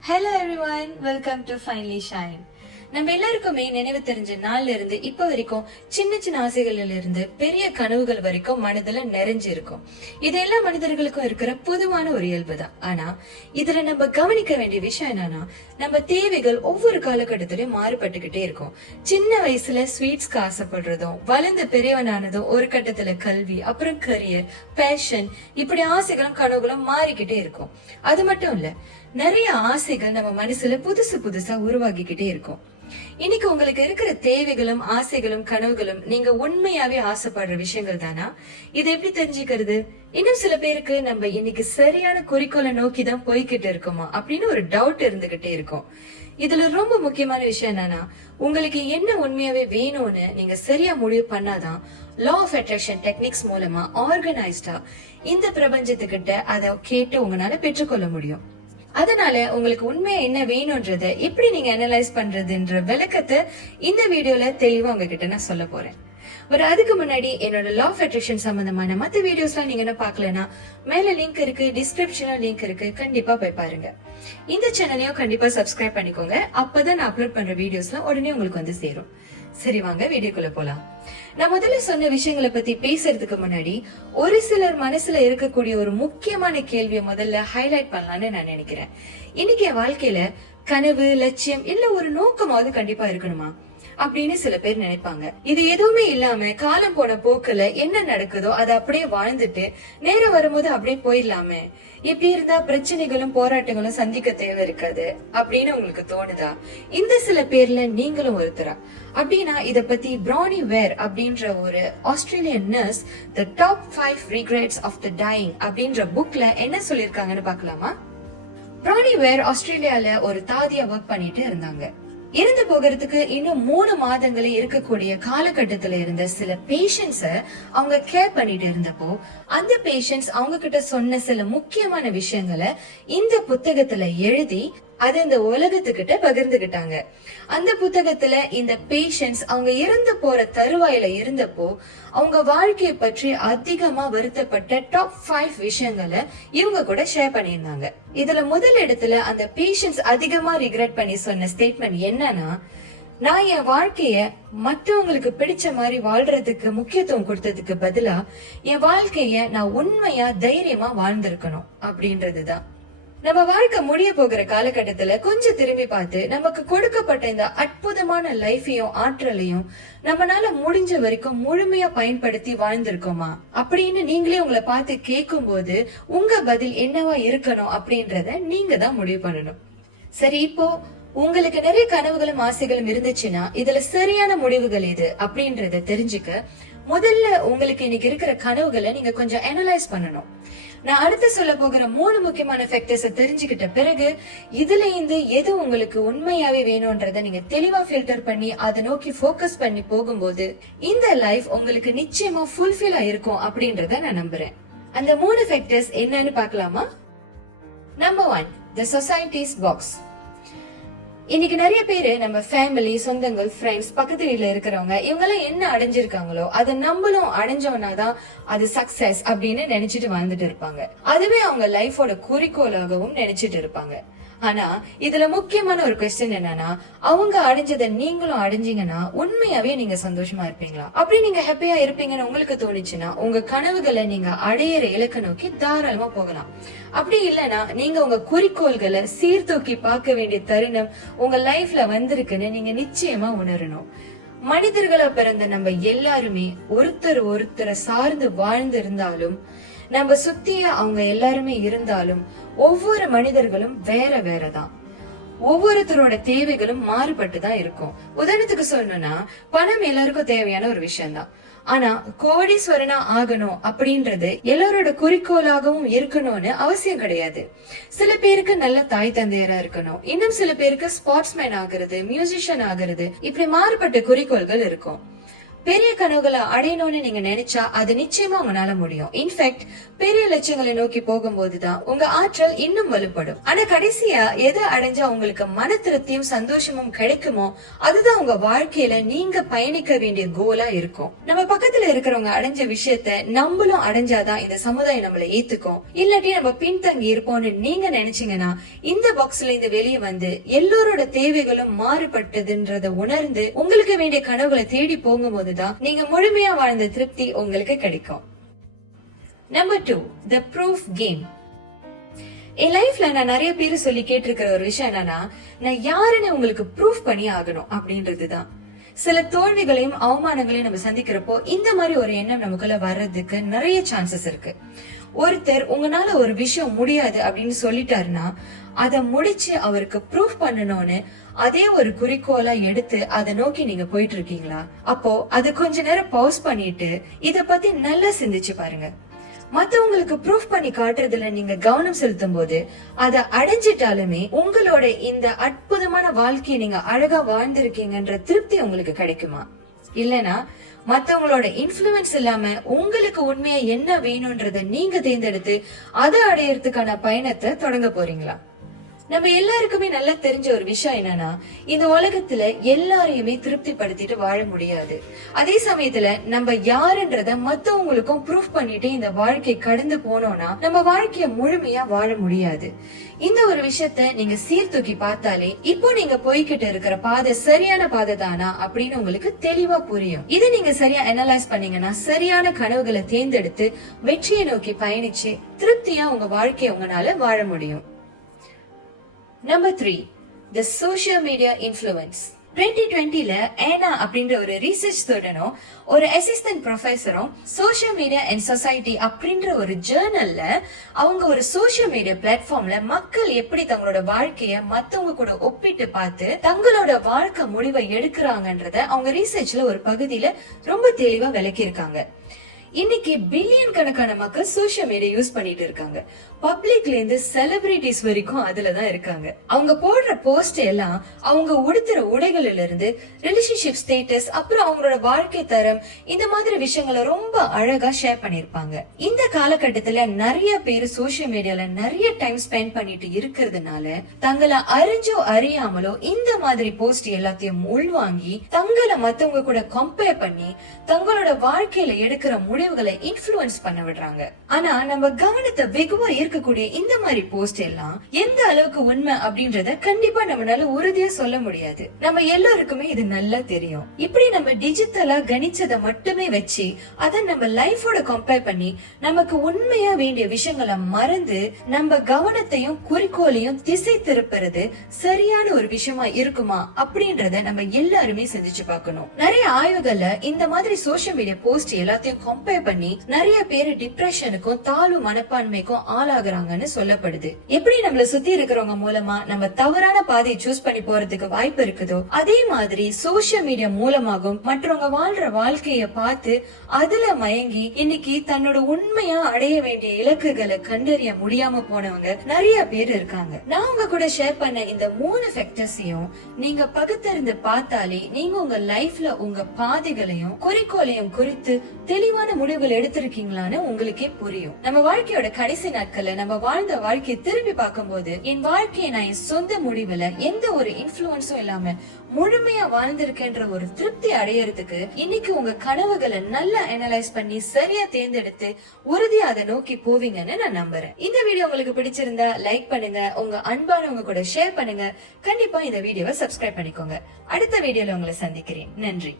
Hello everyone welcome to finally shine நம்ம எல்லாருக்குமே நினைவு தெரிஞ்ச நாள்ல இருந்து இப்ப வரைக்கும் சின்ன சின்ன ஆசைகள்ல இருந்து பெரிய கனவுகள் வரைக்கும் மனதுல நிறைஞ்சு இருக்கும் இது எல்லா மனிதர்களுக்கும் இருக்கிற பொதுவான ஒரு இயல்பு தான் ஆனா இதுல நம்ம கவனிக்க வேண்டிய விஷயம் என்னன்னா நம்ம தேவைகள் ஒவ்வொரு காலகட்டத்திலயும் மாறுபட்டுக்கிட்டே இருக்கும். சின்ன வயசுல ஸ்வீட்ஸ்க்கு ஆசைப்படுறதும் வளர்ந்து பெரியவனானதும் ஒரு கட்டத்துல கல்வி அப்புறம் கரியர் பேஷன் இப்படி ஆசைகளும் கனவுகளும் மாறிக்கிட்டே இருக்கும். அது மட்டும் இல்ல நிறைய ஆசைகள் நம்ம மனசுல புதுசு புதுசா உருவாகிக்கிட்டே இருக்கும். இன்னைக்கு உங்களுக்கு இருக்கிற தேவைகளும் ஆசைகளும் கனவுகளும் நீங்க உண்மையாவே ஆசைப்படுற விஷயங்கள் தானா? இது எப்படி தெரிஞ்சுக்கிறது? இன்னும் சில பேருக்கு நம்ம இன்னைக்கு சரியான குறிக்கோளை நோக்கி தான் போய்கிட்டு இருக்கோமா அப்படின்னு ஒரு டவுட் இருந்துகிட்டே இருக்கும். இதுல ரொம்ப முக்கியமான விஷயம் என்னன்னா உங்களுக்கு என்ன உண்மையாவே வேணும்னு நீங்க சரியா முடிவு பண்ணாதான் லா ஆஃப் அட்ராக்ஷன் டெக்னிக்ஸ் மூலமா ஆர்கனைஸ்டா இந்த பிரபஞ்சத்துக்கிட்ட அதை கேட்டு உங்களால பெற்றுக்கொள்ள முடியும். அதனால உங்களுக்கு உண்மையா என்ன வேணும்ன்றத எப்படி நீங்க அனலைஸ் பண்றதுன்ற விளக்கத்தை இந்த வீடியோல தெளிவா உங்ககிட்ட நான் சொல்ல போறேன். பட் அதுக்கு முன்னாடி என்னோட லா ஆஃப் அட்ராக்ஷன் சம்பந்தமான மத்த வீடியோஸ்லாம் நீங்க என்ன பார்க்கலனா மேல லிங்க் இருக்கு டிஸ்கிரிப்ஷன்ல லிங்க் இருக்கு கண்டிப்பா போய் பாருங்க. இந்த சேனலையும் கண்டிப்பா சப்ஸ்கிரைப் பண்ணிக்கோங்க. அப்பதான் நான் அப்லோட் பண்ற வீடியோஸ்லாம் உடனே உங்களுக்கு வந்து சேரும். சரி வாங்க வீடியோக்குள்ள போலாம். நான் முதல்ல சொன்ன விஷயங்களை பத்தி பேசுறதுக்கு முன்னாடி ஒரு சிலர் மனசுல இருக்கக்கூடிய ஒரு முக்கியமான கேள்வியை முதல்ல ஹைலைட் பண்ணலாம்னு நான் நினைக்கிறேன். இன்னைக்கு என் வாழ்க்கையில கனவு லட்சியம் இல்ல ஒரு நோக்கமாவது கண்டிப்பா இருக்கணுமா? அப்படின்னு சில பேர் நினைப்பாங்க. இது எதுவுமே இல்லாம காலம் போன போக்குல என்ன நடக்குதோ அதை அப்படியே வாழ்ந்துட்டு நேரம் வரும்போது அப்படியே போயிடலாமே. இப்படி இருந்தா பிரச்சனைகளும் போராட்டங்களும் சந்திக்க தேவை இருக்காது அப்படின்னு உங்களுக்கு தோணுதா? இந்த சில பேர்ல நீங்களும் ஒருத்தரா? அப்படின்னா இத பத்தி பிரானி வேர் அப்படின்ற ஒரு Australian nurse the top five regrets of the dying அப்படின்ற புக்ல என்ன சொல்லிருக்காங்கன்னு பார்க்கலாமா? பிராணி வேர் ஆஸ்திரேலியால ஒரு தாதியா ஒர்க் பண்ணிட்டு இருந்தாங்க. இறந்து போகிறதுக்கு இன்னும் மூணு மாதங்களே இருக்கக்கூடிய காலகட்டத்துல இருந்த சில பேஷண்ட்ஸ அவங்க கேர் பண்ணிட்டு இருந்தப்போ அந்த பேஷண்ட்ஸ் அவங்க கிட்ட சொன்ன சில முக்கியமான விஷயங்களை இந்த புத்தகத்துல எழுதி அதை இந்த உலகத்துக்கிட்ட பகிர்ந்துகிட்டாங்க. அந்த புத்தகத்துல இந்த பேஷன்ஸ் அவங்க இறந்து போற தருவாயில இருந்தப்போ அவங்க வாழ்க்கையை பற்றி அதிகமா வருத்தப்பட்ட டாப் ஃபைவ் விஷயங்களை இவங்க கூட ஷேர் பண்ணியிருந்தாங்க. இதுல முதல் இடத்துல அந்த பேஷன்ஸ் அதிகமா ரிக்ரெட் பண்ணி சொன்ன ஸ்டேட்மெண்ட் என்னன்னா நான் என் வாழ்க்கைய மற்றவங்களுக்கு பிடிச்ச மாதிரி வாழ்றதுக்கு முக்கியத்துவம் கொடுத்ததுக்கு பதிலா என் வாழ்க்கைய நான் உண்மையா தைரியமா வாழ்ந்திருக்கணும் அப்படின்றதுதான். நம்ம வாழ்க்கை முடிய போகிற காலகட்டத்துல கொஞ்சம் திரும்பி பார்த்து நமக்கு கொடுக்கப்பட்ட இந்த அற்புதமான லைஃபையும் ஆற்றலையும் நம்மனால முடிஞ்ச வரைக்கும் முழுமையா பயன்படுத்தி வாழ்ந்திருக்கோமா? அப்படின்னு நீங்களே உங்களை பார்த்து கேட்கும் போது உங்க பதில் என்னவா இருக்கணும் அப்படின்றத நீங்க தான் முடிவு பண்ணணும். சரி இப்போ உங்களுக்கு நிறைய கனவுகளும் ஆசைகளும் இருந்துச்சுன்னா இதுல சரியான முடிவுகள் எது அப்படின்றத தெரிஞ்சுக்க முதல்ல உங்களுக்கு இன்னைக்கு இருக்கிற கனவுகளை நீங்க கொஞ்சம் அனலைஸ் பண்ணணும். நான் அடுத்து சொல்ல போகிற மூணு முக்கியமான ஃபேக்டர்ஸ் தெரிஞ்சுக்கிட்ட பிறகு இதுல இருந்து எது உங்களுக்கு உண்மையாவே வேணும்ன்றத நீங்க தெளிவா ஃபில்டர் பண்ணி அதை நோக்கி ஃபோக்கஸ் பண்ணி போகும்போது இந்த லைஃப் உங்களுக்கு நிச்சயமா ஃபுல்ஃபில் ஆயிருக்கும் அப்படின்றத நான் நம்புறேன். அந்த மூணு ஃபேக்டர்ஸ் என்னன்னு பார்க்கலாமா? Number one the society's box இன்னைக்கு நிறைய பேரு நம்ம ஃபேமிலி சொந்தங்கள் ஃப்ரெண்ட்ஸ் பக்கத்து வீட்ல இருக்கிறவங்க இவங்க எல்லாம் என்ன அடைஞ்சிருக்காங்களோ அதை நம்மளும் அடைஞ்சோம்னா தான் அது சக்சஸ் அப்படின்னு நினைச்சிட்டு வாழ்ந்துட்டு இருப்பாங்க. அதுவே அவங்க லைஃபோட குறிக்கோளாகவும் நினைச்சிட்டு இருப்பாங்க. ஆனா இதுல முக்கியமான ஒரு கொஸ்டின் என்னன்னா அவங்க அடைஞ்சதை நீங்களும் அடைஞ்சீங்கன்னா உண்மையாவே நீங்க சந்தோஷமா இருப்பீங்களா? அப்படி நீங்க ஹாப்பியா இருப்பீங்கன்னு உங்களுக்கு தோணுச்சுன்னா உங்க கனவுகளை நீங்க அடையிற இலக்க நோக்கி தாராளமா போகலாம். அப்படி இல்லைன்னா நீங்க உங்க குறிக்கோள்களை சீர்தூக்கி பார்க்க வேண்டிய தருணம் உங்க லைஃப்ல வந்திருக்குன்னு நீங்க நிச்சயமா உணரணும். மனிதர்களா பிறந்த நம்ம எல்லாருமே ஒருத்தர் ஒருத்தரை சார்ந்து வாழ்ந்து இருந்தாலும் நம்ம சுத்திய அவங்க எல்லாருமே இருந்தாலும் ஒவ்வொரு மனிதர்களும் வேற வேறதான். ஒவ்வொருத்தரோட தேவைகளும் மாறுபட்டு தான் இருக்கும். உதாரணத்துக்கு சொல்லணும்னா பணம் எல்லாருக்கும் தேவையான ஒரு விஷயம்தான். ஆனா கோடீஸ்வரனா ஆகணும் அப்படின்றது எல்லாரோட குறிக்கோளாகவும் இருக்கணும்னு அவசியம் கிடையாது. சில பேருக்கு நல்ல தாய் தந்தையரா இருக்கணும். இன்னும் சில பேருக்கு ஸ்போர்ட்ஸ்மேன் ஆகுறது மியூசிஷியன் ஆகுறது இப்படி மாறுபட்ட குறிக்கோள்கள் இருக்கும். பெரிய கனவுகளை அடையணும்னு நீங்க நினைச்சா அது நிச்சயமா உங்களால முடியும். இன்ஃபேக்ட் பெரிய லட்சியங்களை நோக்கி போகும்போதுதான் உங்க ஆற்றல் இன்னும் வலுப்படும். ஆனா கடைசியா எதை அடைஞ்சா உங்களுக்கு மன திருப்தியும் சந்தோஷமும் கிடைக்குமோ அதுதான் உங்க வாழ்க்கையில நீங்க பயணிக்க வேண்டிய கோலா இருக்கும். நம்ம பக்கத்துல இருக்கிறவங்க அடைஞ்ச விஷயத்த நம்மளும் அடைஞ்சாதான் இந்த சமுதாயம் நம்மளை ஏத்துக்கும். இல்லாட்டி நம்ம பின்தங்கி இருப்போம்னு நீங்க நினைச்சீங்கன்னா இந்த பாக்ஸ்ல இருந்து வெளியே வந்து எல்லோரோட தேவைகளும் மாறுபட்டதுன்றத உணர்ந்து உங்களுக்கு வேண்டிய கனவுகளை தேடி போகும்போது போதுதான். நீங்க முழுமையா வாழ்ந்த திருப்தி உங்களுக்கு கிடைக்கும். Number two the proof game என் லைஃப்ல நான் நிறைய பேர் சொல்லி கேட்டிருக்கிற ஒரு விஷயம் என்னன்னா நான் யாருன்னு உங்களுக்கு ப்ரூஃப் பண்ணி ஆகணும் அப்படின்றதுதான். சில தோல்விகளையும் அவமானங்களையும் நம்ம சந்திக்கிறப்போ இந்த மாதிரி ஒரு எண்ணம் நமக்குள்ள வர்றதுக்கு நிறைய சான்சஸ் இருக்கு. ஒருத்தர் உங்களால ஒரு விஷயம் முடியாது அப்படின்னு சொல்லிட்டாருன்னா அதை முடிச்சு அவருக்கு ப்ரூஃப் பண்ணணும்னு அதே ஒரு குறிக்கோளா எடுத்து அதை நோக்கி நீங்க போயிட்டு இருக்கீங்களா அப்போ அது கொஞ்ச நேரம் பாஸ் பண்ணிட்டு இத பத்தி நல்லா சிந்திச்சு பாருங்க. மத்தவங்களுக்கு ப்ரூஃப் பண்ணி காட்டுறதுல நீங்க கவனம் செலுத்தும் போது அதை அடைஞ்சிட்டாலுமே உங்களோட இந்த அற்புதமான வாழ்க்கையை நீங்க அழகா வாழ்ந்திருக்கீங்கன்ற திருப்தி உங்களுக்கு கிடைக்குமா? இல்லனா மத்தவங்களோட இன்ஃப்ளூயன்ஸ் இல்லாம உங்களுக்கு உண்மையா என்ன வேணும்ன்றத நீங்க தேர்ந்தெடுத்து அதை அடையறதுக்கான பயணத்தை தொடங்க போறீங்களா? நம்ம எல்லாருக்குமே நல்லா தெரிஞ்ச ஒரு விஷயம் என்னன்னா இந்த உலகத்துல எல்லாரையுமே திருப்திப்படுத்திட்டு வாழ முடியாது. அதே சமயத்துல நம்ம யாருன்றத மத்தவங்களுக்கும் ப்ரூஃப் பண்ணிட்டு இந்த வாழ்க்கை கடந்து போனோம்னா நம்ம வாழ்க்கைய முழுமையா வாழ முடியாது. இந்த ஒரு விஷயத்த நீங்க சீர்தூக்கி பார்த்தாலே இப்போ நீங்க போய்கிட்டு இருக்கிற பாதை சரியான பாதை தானா அப்படின்னு உங்களுக்கு தெளிவா புரியும். இதை நீங்க சரியா அனலைஸ் பண்ணீங்கன்னா சரியான கனவுகளை தேர்ந்தெடுத்து வெற்றியை நோக்கி பயணிச்சு திருப்தியா உங்க வாழ்க்கைய உங்களால வாழ முடியும். Number three the social media influence twenty டுவெண்ட்டில ஏனா அப்படின்ற ஒரு ரிசர்ச் ஸ்டூடெண்டும் ஒரு அசிஸ்டன்ட் ப்ரொஃபஸரும் சோஷியல் மீடியா அண்ட் சொசைட்டி அப்படின்ற ஒரு ஜேர்னல்ல அவங்க ஒரு சோஷியல் மீடியா பிளாட்ஃபார்ம்ல மக்கள் எப்படி தங்களோட வாழ்க்கைய மத்தவங்க கூட ஒப்பிட்டு பார்த்து தங்களோட வாழ்க்கை முடிவை எடுக்கிறாங்கன்றத அவங்க ரிசர்ச்ல ஒரு பகுதியில ரொம்ப தெளிவா விளக்கியிருக்காங்க. இன்னைக்கு பில்லியன் கணக்கான மக்கள் சோஷியல் மீடியா யூஸ் பண்ணிட்டு இருக்காங்க. பப்ளிக்ல இருந்து செலிபிரிட்டிஸ் வரைக்கும் அதுலதான் இருக்காங்க. அவங்க போடுற போஸ்ட் எல்லாம் அவங்க உடுத்துற உடைகள்ல இருந்து ரிலேஷன்ஷிப் ஸ்டேட்டஸ் அப்புறம் அவங்களோட வாழ்க்கை தரம் இந்த மாதிரி விஷயங்களை ரொம்ப அழகா ஷேர் பண்ணிருப்பாங்க இந்த காலகட்டத்துல நிறைய பேர் சோசியல் மீடியால நிறைய டைம் ஸ்பெண்ட் பண்ணிட்டு இருக்கிறதுனால தங்களை அறிஞ்சோ அறியாமலோ இந்த மாதிரி போஸ்ட் எல்லாத்தையும் உள்வாங்கி தங்களை மத்தவங்க கூட கம்பேர் பண்ணி தங்களோட வாழ்க்கையில எடுக்கிற முடிவுகளை இன்ஃபுளுன்ஸ் பண்ண விடுறாங்க. ஆனா நம்ம கவனத்தை வெகுவா இருக்கக்கூடிய இந்த மாதிரி போஸ்ட் எல்லாம் எந்த அளவுக்கு உண்மை அப்படின்றத கண்டிப்பா நம்மளால உறுதியா சொல்ல முடியாது. நம்ம எல்லாருக்குமே இது நல்லா தெரியும். இப்படி நம்ம டிஜிட்டலா கணிச்சதை மட்டுமே வச்சு அதை நம்ம லைஃபோட கம்பேர் பண்ணி நமக்கு உண்மையா வேண்டிய விஷயங்களை மறந்து நம்ம கவனத்தையும் குறிக்கோளையும் திசை திருப்புறது சரியான ஒரு விஷயமா இருக்குமா அப்படின்றத நம்ம எல்லாருமே சிந்திச்சு பார்க்கணும். நிறைய ஆய்வுகள்ல இந்த மாதிரி சோஷியல் மீடியா போஸ்ட் எல்லாத்தையும் கம்பேர் பண்ணி நிறைய பேர் டிப்ரெஷனுக்கும் தாழ்வு மனப்பான்மைக்கும் ஆளாகிறாங்கன்னு சொல்லப்படுது. எப்படி நம்மள சுத்தி இருக்கிறவங்க மூலமா நம்ம தவறான பாதையை சூஸ் பண்ணி போறதுக்கு வாய்ப்பு இருக்குதோ அதே மாதிரி சோசியல் மீடியா மூலமாகவும் மற்றவங்க வாழ்ற வாழ்க்கைய பார்த்து அதுல மயங்கி இன்னைக்கு தன்னோட உண்மையா அடைய வேண்டிய இலக்குகளை கண்டறிய முடியாம போனவங்க நிறைய பேர் இருக்காங்க. நான் உங்க கூட ஷேர் பண்ண இந்த மூணு ஃபேக்டர்ஸையும் நீங்க பகுத்தறிந்து பார்த்தாலே நீங்க உங்க லைஃப்ல உங்க பாதைகளையும் குறிக்கோளையும் குறித்து தெளிவான முடிவுகள் எடுத்திருக்கீங்களான்னு உங்களுக்கே புரியும். நம்ம வாழ்க்கையோட கடைசி நாட்கள்ல நம்ம வாழ்ந்த வாழ்க்கையை திரும்பி பார்க்கும்போது என் வாழ்க்கையை நான் என் சொந்த முடிவுல எந்த ஒரு இன்ஃபுளுன்ஸும் இல்லாம முழுமையா வாழ்ந்திருக்கேன்ற ஒரு திருப்தி அடையறதுக்கு இன்னைக்கு உங்க கனவுகளை நல்லா அனலைஸ் பண்ணி சரியா தேர்ந்தெடுத்து உறுதியா அதை நோக்கி போவீங்கன்னு நான் நம்புறேன். இந்த வீடியோ உங்களுக்கு பிடிச்சிருந்தா லைக் பண்ணுங்க உங்க அன்பானவங்க கூட ஷேர் பண்ணுங்க. கண்டிப்பா இந்த வீடியோவை சப்ஸ்கிரைப் பண்ணிக்கோங்க. அடுத்த வீடியோல உங்களை சந்திக்கிறேன். நன்றி.